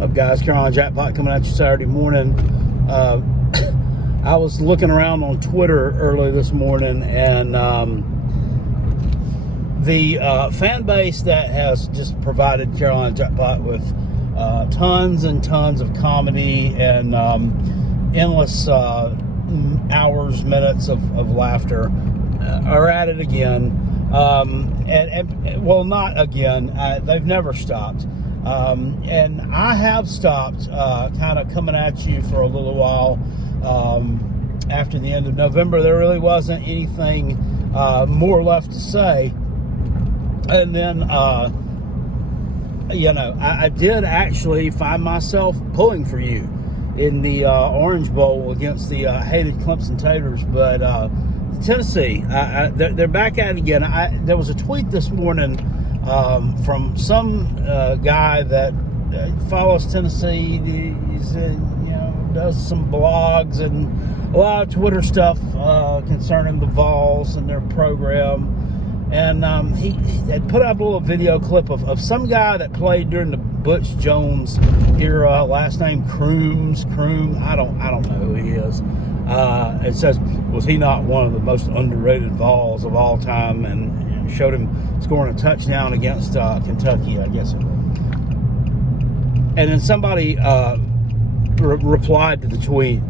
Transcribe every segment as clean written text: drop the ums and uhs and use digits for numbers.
Up, guys? Carolina Jackpot coming at you Saturday morning. I was looking around on Twitter early this morning, and the fan base that has just provided Carolina Jackpot with tons and tons of comedy and endless hours, minutes of laughter are at it again. Well, not again. They've never stopped. And I have stopped kind of coming at you for a little while. After the end of November, there really wasn't anything more left to say. And then, I did actually find myself pulling for you in the Orange Bowl against the hated Clemson Taters. But Tennessee, they're back at it again. There was a tweet this morning from some guy that follows Tennessee. He's does some blogs and a lot of Twitter stuff concerning the Vols and their program. And he had put up a little video clip of some guy that played during the Butch Jones era, last name Croom. I don't know who he is. It says, was he not one of the most underrated Vols of all time? And showed him scoring a touchdown against Kentucky, I guess it was. And then somebody replied to the tweet,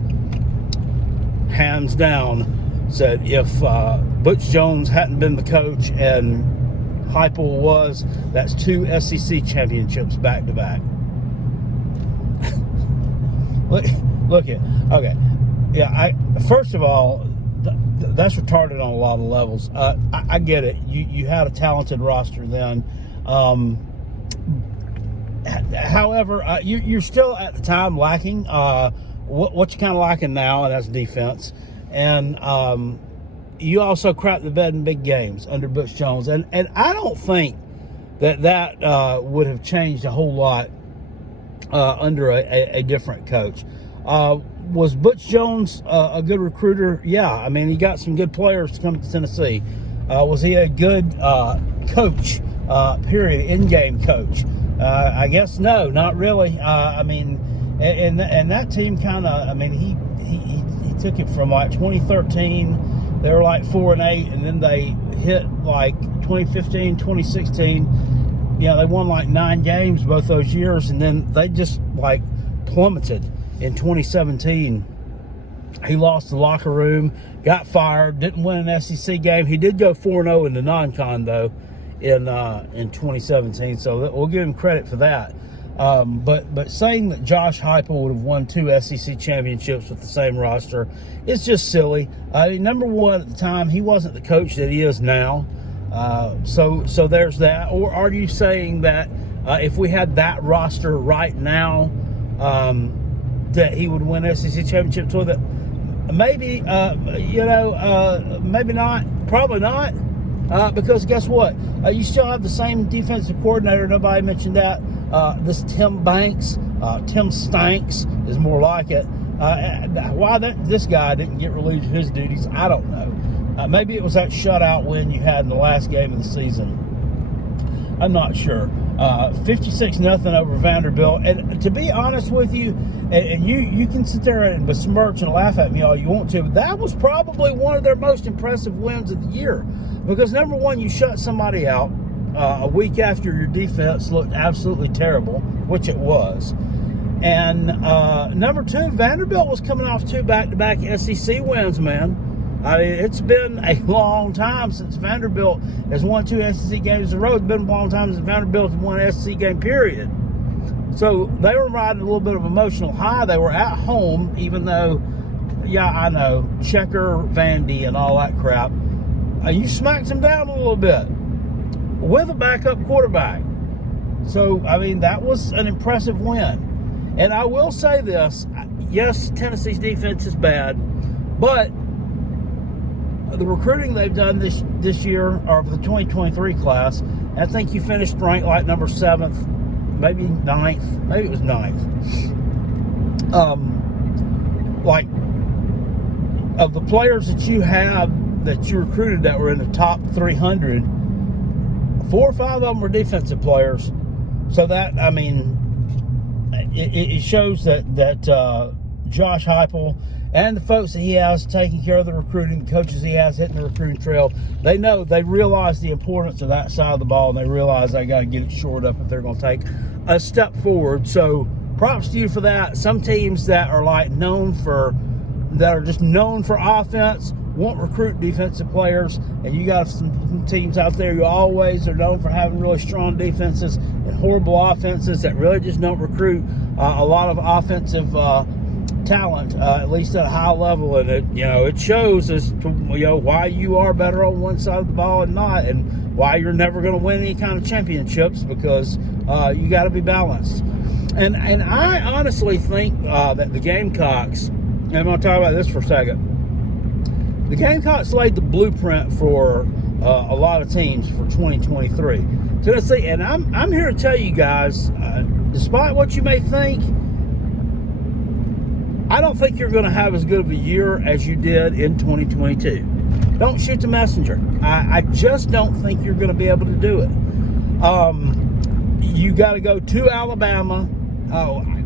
hands down, said if Butch Jones hadn't been the coach and Heupel was, that's 2 SEC championships back to back. Look at, okay, yeah. First of all, that's retarded on a lot of levels. I get it. You had a talented roster then. However, you're still at the time lacking what you kind of lacking now, and that's defense. And you also crapped the bed in big games under Butch Jones. And I don't think that would have changed a whole lot under a different coach. Was Butch Jones a good recruiter? Yeah. I mean, he got some good players to come to Tennessee. Was he a good coach, period, in-game coach? I guess no, not really. I mean, and that team kind of, I mean, he took it from like 2013, they were like 4-8, and then they hit like 2015, 2016. They won like 9 games both those years, and then they just like plummeted in 2017. He lost the locker room, got fired, didn't win an SEC game. He did go 4-0 in the non-con though in 2017, so we'll give him credit for that. But saying that Josh Heupel would have won 2 SEC championships with the same roster is just silly. Number one, at the time, he wasn't the coach that he is now. So there's that. Or are you saying that if we had that roster right now, that he would win SEC championships with it? Maybe, maybe not. Probably not. Because guess what? You still have the same defensive coordinator. Nobody mentioned that. This Tim Banks, Tim Stanks is more like it. Why this guy didn't get relieved of his duties, I don't know. Maybe it was that shutout win you had in the last game of the season. I'm not sure. 56-0 over Vanderbilt. And to be honest with you, and you can sit there and besmirch and laugh at me all you want to, but that was probably one of their most impressive wins of the year. Because number one, you shut somebody out a week after your defense looked absolutely terrible, which it was. And number two, Vanderbilt was coming off 2 back-to-back SEC wins, man. I mean, it's been a long time since Vanderbilt has won 2 SEC games in a row. It's been a long time since Vanderbilt has won an SEC game, period. So they were riding a little bit of emotional high. They were at home, even though, yeah, I know, Checker, Vandy, and all that crap. You smacked them down a little bit with a backup quarterback. So, I mean, that was an impressive win. And I will say this, yes, Tennessee's defense is bad, but the recruiting they've done this year, or for the 2023 class, I think you finished ranked like number 7th, maybe 9th, maybe it was 9th. Like, of the players that you have that you recruited that were in the top 300, 4 or 5 of them were defensive players. So that, I mean, it shows that Josh Heupel and the folks that he has taking care of the recruiting, the coaches he has hitting the recruiting trail, they realize the importance of that side of the ball, and they realize they got to get it shored up if they're going to take a step forward. So props to you for that. Some teams that are just known for offense won't recruit defensive players, and you got some teams out there who always are known for having really strong defenses and horrible offenses that really just don't recruit a lot of offensive talent, at least at a high level, and it shows as to why you are better on one side of the ball and not, and why you're never going to win any kind of championships, because you got to be balanced. And I honestly think that the Gamecocks, and I'm going to talk about this for a second. The Gamecocks laid the blueprint for a lot of teams for 2023. Tennessee, and I'm here to tell you guys, despite what you may think, I don't think you're going to have as good of a year as you did in 2022. Don't shoot the messenger. I just don't think you're going to be able to do it. You got to go to Alabama.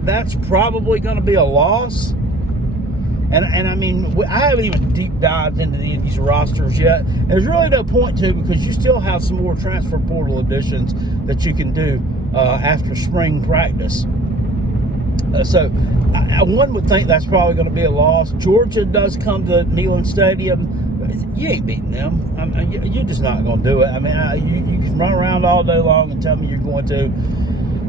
That's probably going to be a loss. And I mean, I haven't even deep dived into any of these rosters yet. There's really no point to, because you still have some more transfer portal additions that you can do after spring practice. So one would think that's probably going to be a loss. Georgia does come to Neyland Stadium. You ain't beating them. You're just not going to do it. I mean, you can run around all day long and tell me you're going to.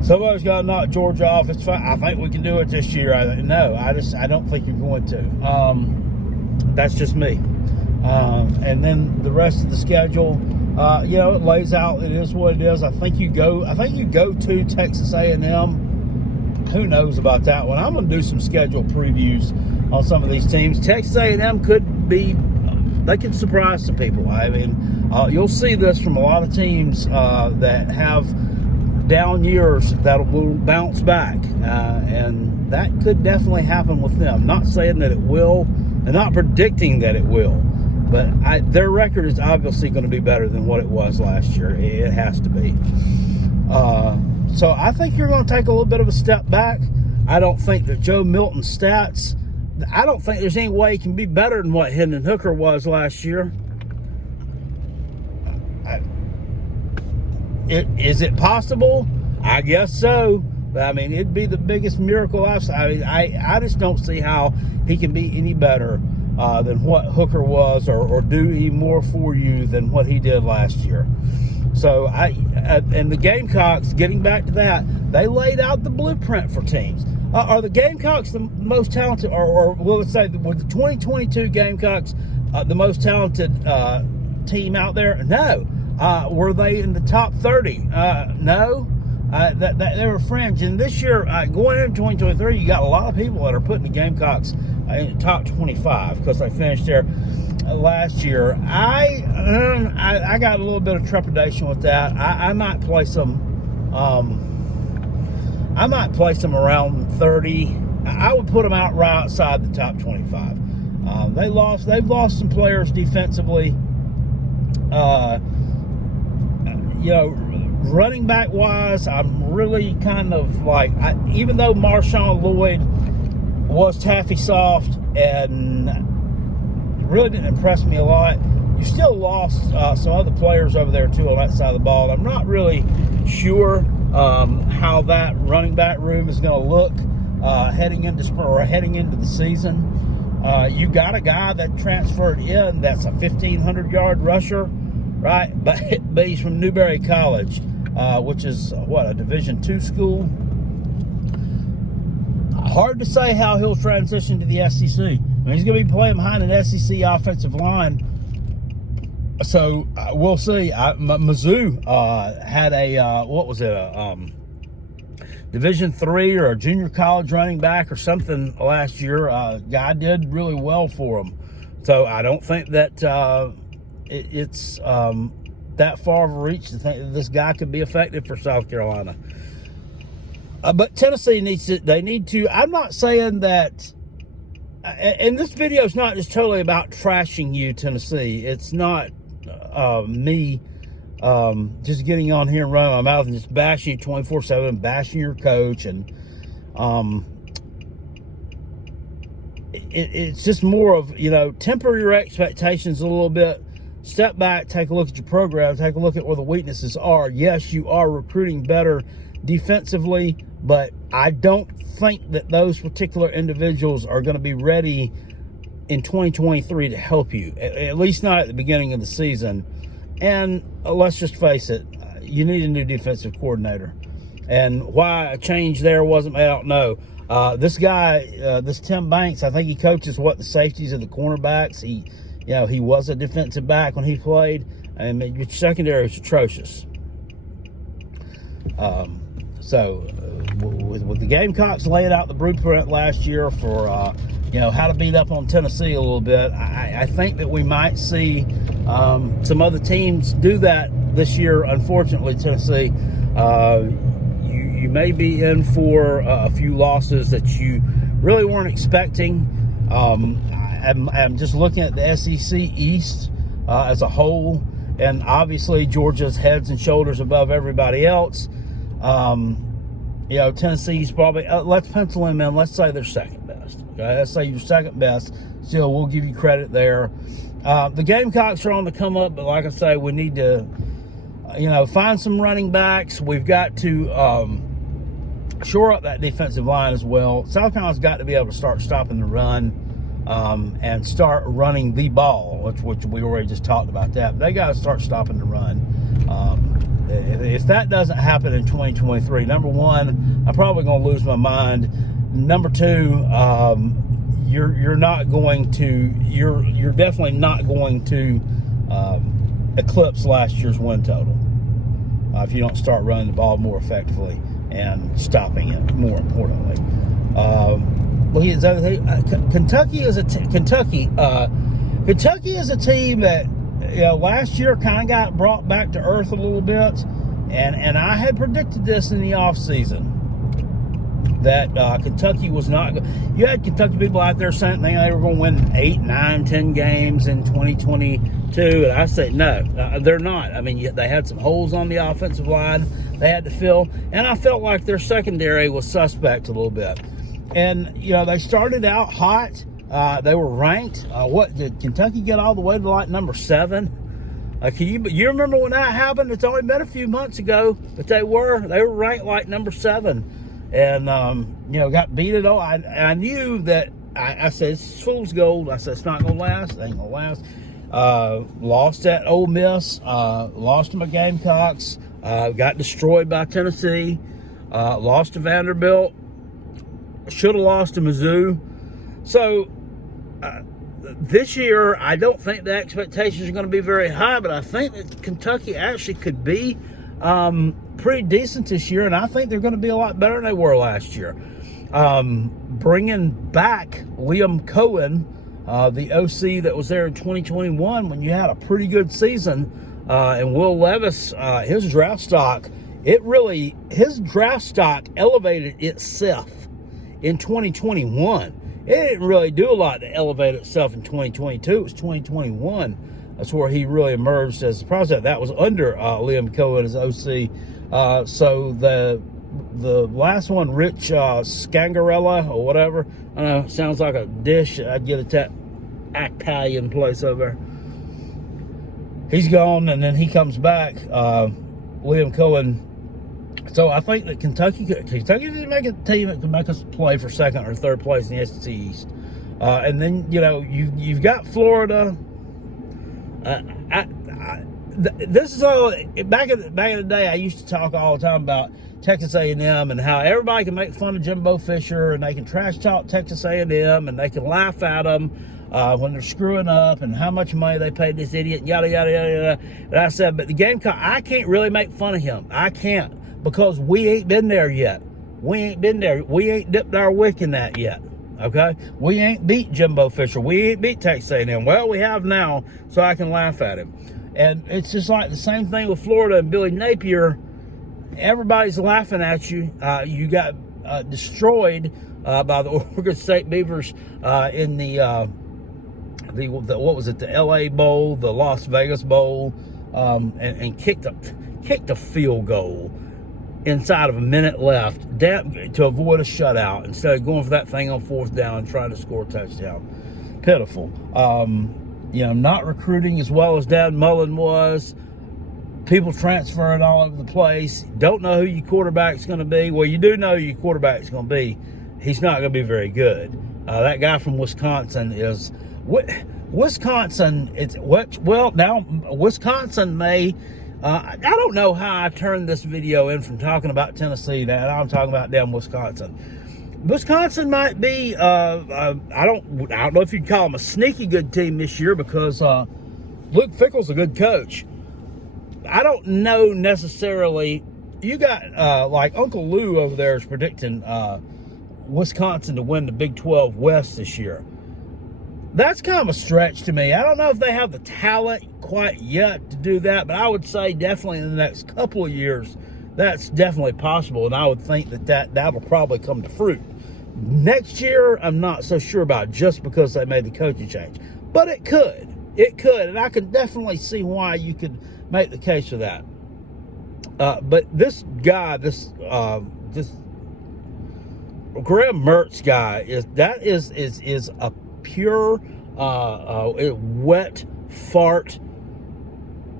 Somebody's got to knock Georgia off. It's fine. I think we can do it this year. I don't think you're going to. That's just me. And then the rest of the schedule, it lays out. It is what it is. I think you go to Texas A&M. Who knows about that one? I'm going to do some schedule previews on some of these teams. Texas A&M they could surprise some people. I mean, you'll see this from a lot of teams that have down years that will bounce back, and that could definitely happen with them. Not saying that it will, and not predicting that it will, but their record is obviously going to be better than what it was last year. It has to be. So I think you're going to take a little bit of a step back. I don't think that Joe Milton's stats, I don't think there's any way he can be better than what Hendon Hooker was last year. Is it possible? I guess so. But I mean, it'd be the biggest miracle I've seen. I just don't see how he can be any better than what Hooker was, or do any more for you than what he did last year. So and the Gamecocks, getting back to that, they laid out the blueprint for teams. Are the Gamecocks the most talented, or well, let's say, were the 2022 Gamecocks the most talented team out there? No. Were they in the top 30? No. That they were fringe. And this year, going into 2023, you got a lot of people that are putting the Gamecocks in the top 25 because they finished there last year. I got a little bit of trepidation with that. I might place them. I might place them around 30. I would put them out right outside the top 25. They've lost some players defensively. Running back wise, I'm really kind of like, even though Marshawn Lloyd was taffy soft and really didn't impress me a lot, you still lost some other players over there too on that side of the ball. I'm not really sure how that running back room is going to look heading into the season. You got a guy that transferred in that's a 1,500-yard rusher, right? But he's from Newberry College, which is a Division II school. Hard to say how he'll transition to the SEC. I mean, he's going to be playing behind an SEC offensive line. So we'll see. Mizzou had a Division III or a junior college running back or something last year. Guy did really well for him. So I don't think that it's that far of a reach to think that this guy could be effective for South Carolina. But Tennessee need to. I'm not saying that. And this video is not just totally about trashing you, Tennessee. It's not me just getting on here and running my mouth and just bashing you 24/7, bashing your coach. And It's just more of, temper your expectations a little bit. Step back, take a look at your program, take a look at where the weaknesses are. Yes, you are recruiting better defensively, but I don't think that those particular individuals are going to be ready in 2023 to help you, at least not at the beginning of the season. And let's just face it, you need a new defensive coordinator. And why a change there wasn't made, I don't know. This guy, this Tim Banks, I think he coaches the safeties and the cornerbacks. He was a defensive back when he played, and your secondary is atrocious. So with the Gamecocks laying out the blueprint last year for how to beat up on Tennessee a little bit, I think that we might see some other teams do that this year. Unfortunately, Tennessee, you may be in for a few losses that you really weren't expecting. I'm just looking at the SEC East as a whole, and obviously Georgia's heads and shoulders above everybody else. Tennessee's probably, let's pencil them in, let's say they're second best. Okay, let's say you're second best. Still, we'll give you credit there. The Gamecocks are on the come up, but like I say, we need to, find some running backs. We've got to shore up that defensive line as well. South Carolina's got to be able to start stopping the run and start running the ball, which we already just talked about that. But they got to start stopping the run. If that doesn't happen in 2023, number one, I'm probably going to lose my mind. Number two, you're definitely not going to eclipse last year's win total if you don't start running the ball more effectively and stopping it, more importantly. Kentucky is a team that last year kind of got brought back to earth a little bit, and I had predicted this in the offseason that Kentucky was not. You had Kentucky people out there saying they were going to win 8, 9, 10 games in 2022, and I said no, they're not. I mean, they had some holes on the offensive line they had to fill, and I felt like their secondary was suspect a little bit. And they started out hot. They were ranked. What did Kentucky get all the way to like number 7? You remember when that happened? It's only been a few months ago, but they were ranked like number 7, and got beat it all. I knew that. I said it's fool's gold. I said it's not gonna last. It ain't gonna last. Lost at Ole Miss. Lost to my Gamecocks. Got destroyed by Tennessee. Lost to Vanderbilt. Should have lost to Mizzou. So this year, I don't think the expectations are going to be very high, but I think that Kentucky actually could be pretty decent this year, and I think they're going to be a lot better than they were last year. Bringing back Liam Cohen, the OC that was there in 2021 when you had a pretty good season, and Will Levis, his draft stock elevated itself in 2021. It didn't really do a lot to elevate itself in 2022. It was 2021. That's where he really emerged as the prospect. That was under Liam Cohen as OC. So the last one, Rich Scangarella or whatever, I don't know, sounds like a dish. I'd get a Italian place over there. He's gone, and then he comes back. Liam Cohen. So I think that Kentucky didn't make a team that could make us play for second or third place in the SEC East. And then you've got Florida. This is all back in the day. I used to talk all the time about Texas A&M and how everybody can make fun of Jimbo Fisher and they can trash talk Texas A&M and they can laugh at them when they're screwing up and how much money they paid this idiot, yada yada yada yada. And I said, but the Gamecock, I can't really make fun of him. I can't. Because we ain't been there yet. We ain't been there. We ain't dipped our wick in that yet. Okay? We ain't beat Jimbo Fisher. We ain't beat Texas A&M. Well, we have now, so I can laugh at him. And it's just like the same thing with Florida and Billy Napier. Everybody's laughing at you. You got destroyed by the Oregon State Beavers in the what was it? The LA Bowl, the Las Vegas Bowl, and kicked a field goal. inside of a minute left to avoid a shutout instead of going for that thing on 4th down and trying to score a touchdown. Pitiful. Not recruiting as well as Dan Mullen was. People transferring all over the place. Don't know who your quarterback's going to be. Well, you do know who your quarterback's going to be. He's not going to be very good. That guy from Wisconsin is... Wisconsin, now Wisconsin may... I don't know how I turned this video in from talking about Tennessee. Now I'm talking about damn Wisconsin. Wisconsin might be, I don't know if you'd call them a sneaky good team this year because Luke Fickell's a good coach. I don't know necessarily. You got like Uncle Lou over there is predicting Wisconsin to win the Big 12 West this year. That's kind of a stretch to me. I don't know if they have the talent quite yet to do that, but I would say definitely in the next couple of years, that's definitely possible, and I would think that'll probably come to fruit. Next year, I'm not so sure about just because they made the coaching change, but it could. It could, and I can definitely see why you could make the case for that. But this guy, this Graham Mertz guy is a pure wet fart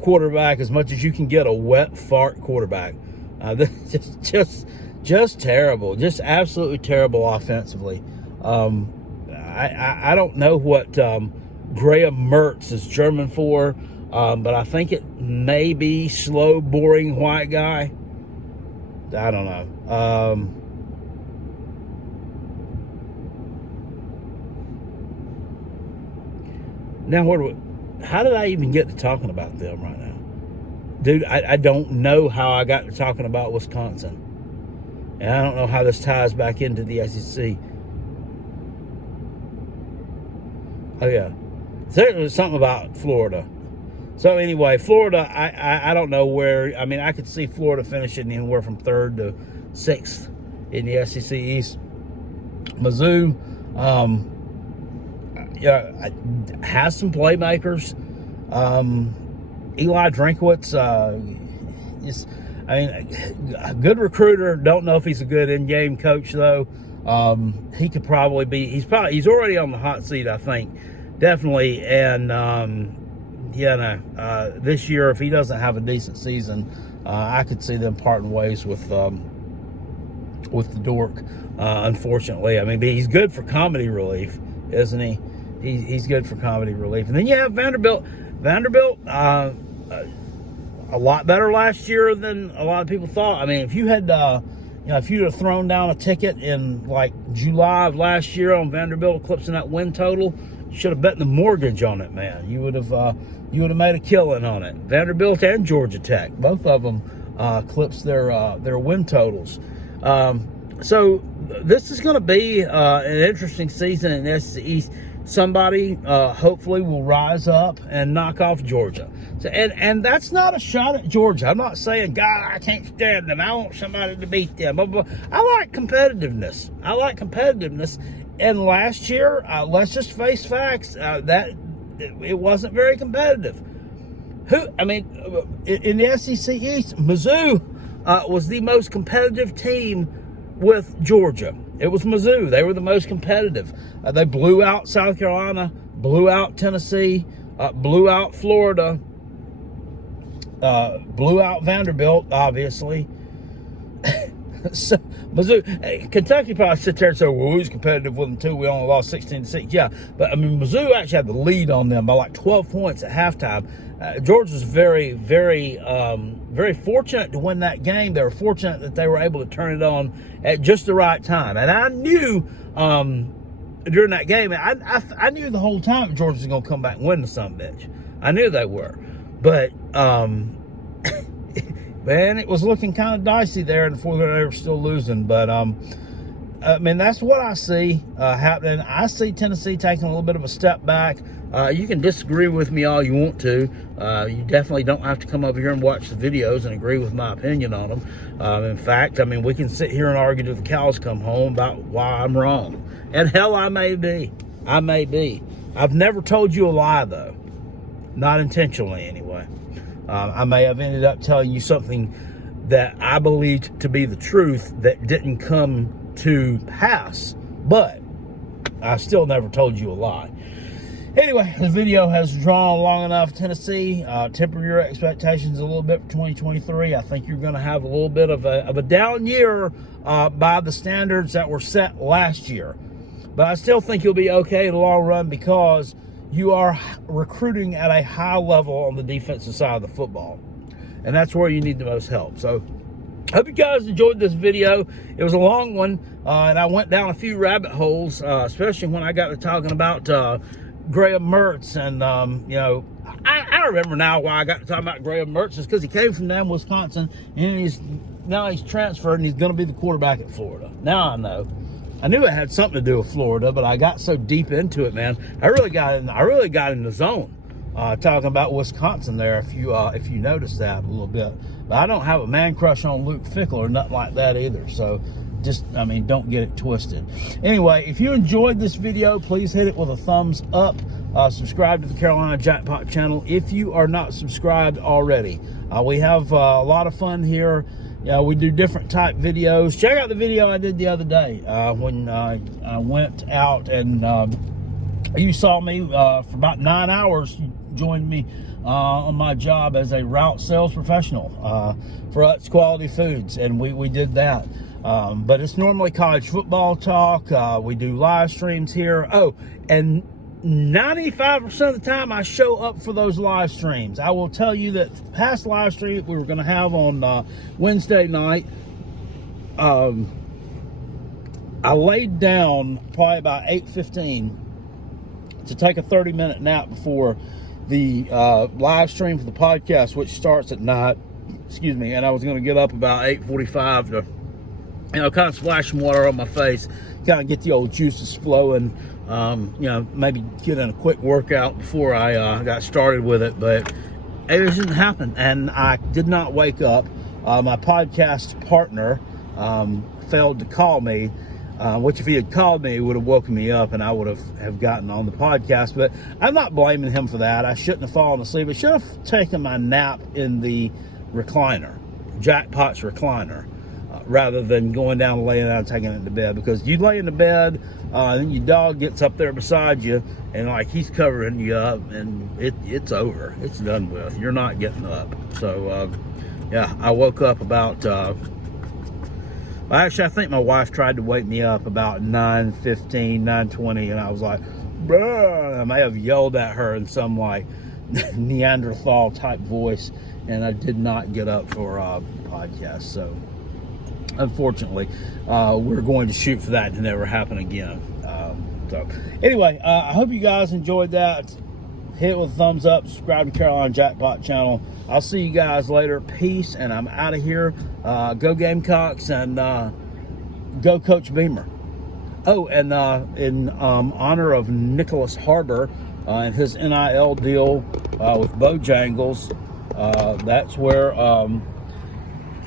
quarterback, as much as you can get a wet fart quarterback. Just terrible, just absolutely terrible offensively. I don't know what Graham Mertz is German for, but I think it may be slow, boring white guy. I don't know. Now, how did I even get to talking about them right now? Dude, I don't know how I got to talking about Wisconsin. And I don't know how this ties back into the SEC. Oh, yeah. There was something about Florida. So, anyway, Florida, I don't know where. I mean, I could see Florida finishing anywhere from 3rd to 6th in the SEC East. Mizzou, has some playmakers. Eli Drinkwitz, a good recruiter. Don't know if he's a good in-game coach though. He could probably be. He's already on the hot seat, I think, definitely. And this year, if he doesn't have a decent season, I could see them parting ways with the dork. Unfortunately, I mean, he's good for comedy relief, isn't he? He's good for comedy relief. And then you have Vanderbilt. Vanderbilt, a lot better last year than a lot of people thought. I mean, if you had, if you'd have thrown down a ticket in like July of last year on Vanderbilt eclipsing that win total, you should have bet the mortgage on it, man. You would have made a killing on it. Vanderbilt and Georgia Tech, both of them eclipsed their win totals. So this is going to be an interesting season in the SEC East. Somebody hopefully will rise up and knock off Georgia. So, and that's not a shot at Georgia. I'm not saying, God, I can't stand them. I want somebody to beat them. I like competitiveness. And last year, let's just face facts, that it wasn't very competitive. In the SEC East, Mizzou was the most competitive team with Georgia. It was Mizzou. They were the most competitive. They blew out South Carolina, blew out Tennessee, blew out Florida, blew out Vanderbilt, obviously. So, Mizzou, Kentucky probably sit there and say, well, we was competitive with them too. We only lost 16-6. Yeah, but I mean, Mizzou actually had the lead on them by like 12 points at halftime. Georgia's very, very, very fortunate to win that game. They were fortunate that they were able to turn it on at just the right time. And I knew during that game, I knew the whole time Georgia was going to come back and win the sumbitch. I knew they were. But, man, it was looking kind of dicey there, and before they were still losing. But, I mean, that's what I see happening. I see Tennessee taking a little bit of a step back. You can disagree with me all you want to. You definitely don't have to come over here and watch the videos and agree with my opinion on them. In fact, I mean, we can sit here and argue till the cows come home about why I'm wrong. And hell, I may be. I've never told you a lie, though. Not intentionally, anyway. I may have ended up telling you something that I believed to be the truth that didn't come to pass. But I still never told you a lie. Anyway, this video has drawn long enough. Tennessee, temper your expectations a little bit for 2023. I think you're going to have a little bit of a down year by the standards that were set last year. But I still think you'll be okay in the long run because you are recruiting at a high level on the defensive side of the football. And that's where you need the most help. So I hope you guys enjoyed this video. It was a long one, and I went down a few rabbit holes, especially when I got to talking about Graham Mertz. And, you know, I remember now why I got to talk about Graham Mertz is because he came from down Wisconsin, and now he's transferred, and he's going to be the quarterback at Florida. Now I know. I knew it had something to do with Florida, but I got so deep into it, man. I really got in the zone. Talking about Wisconsin there, if you notice that a little bit. But I don't have a man crush on Luke Fickell or nothing like that either. So just, I mean, don't get it twisted. Anyway, if you enjoyed this video, please hit it with a thumbs up. Subscribe to the Carolina Jackpot channel if you are not subscribed already. We have a lot of fun here. We do different type videos. Check out the video I did the other day when I went out and you saw me for about 9 hours. You joined me on my job as a route sales professional for Utz Quality Foods, and we did that. But it's normally college football talk. We do live streams here. Oh, and 95% of the time I show up for those live streams. I will tell you that the past live stream we were going to have on Wednesday night, I laid down probably about 8:15 to take a 30-minute nap before the live stream for the podcast, which starts at night. Excuse me. And I was going to get up about 8:45 to, kind of splash some water on my face, kind of get the old juices flowing. Maybe get in a quick workout before I got started with it, but it didn't happen, and I did not wake up. My podcast partner failed to call me, which if he had called me, he would have woken me up, and I would have gotten on the podcast, but I'm not blaming him for that. I shouldn't have fallen asleep. I should have taken my nap in the recliner, Jackpot's recliner, rather than going down and laying down and taking it into bed, because you lay in the bed, and then your dog gets up there beside you, and like he's covering you up, and it's over. It's done with. You're not getting up. So, yeah, I woke up about, actually, I think my wife tried to wake me up about 9:15, 9:20, and I was like, bruh, I may have yelled at her in some like Neanderthal type voice, and I did not get up for a podcast. So unfortunately, we're going to shoot for that to never happen again. So anyway, I hope you guys enjoyed that. Hit it with a thumbs up. Subscribe to Carolina Jackpot channel. I'll see you guys later. Peace, and I'm out of here. Go Gamecocks, and go Coach Beamer. Oh, and in honor of Nicholas Harbor and his NIL deal with Bojangles, that's where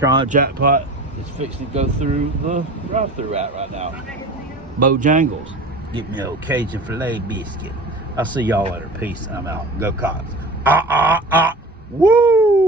Carolina Jackpot is fixing to go through the drive-through at right now. Bojangles. Get me a Cajun filet biscuit. I'll see y'all later. Peace. I'm out. Go Cox. Woo!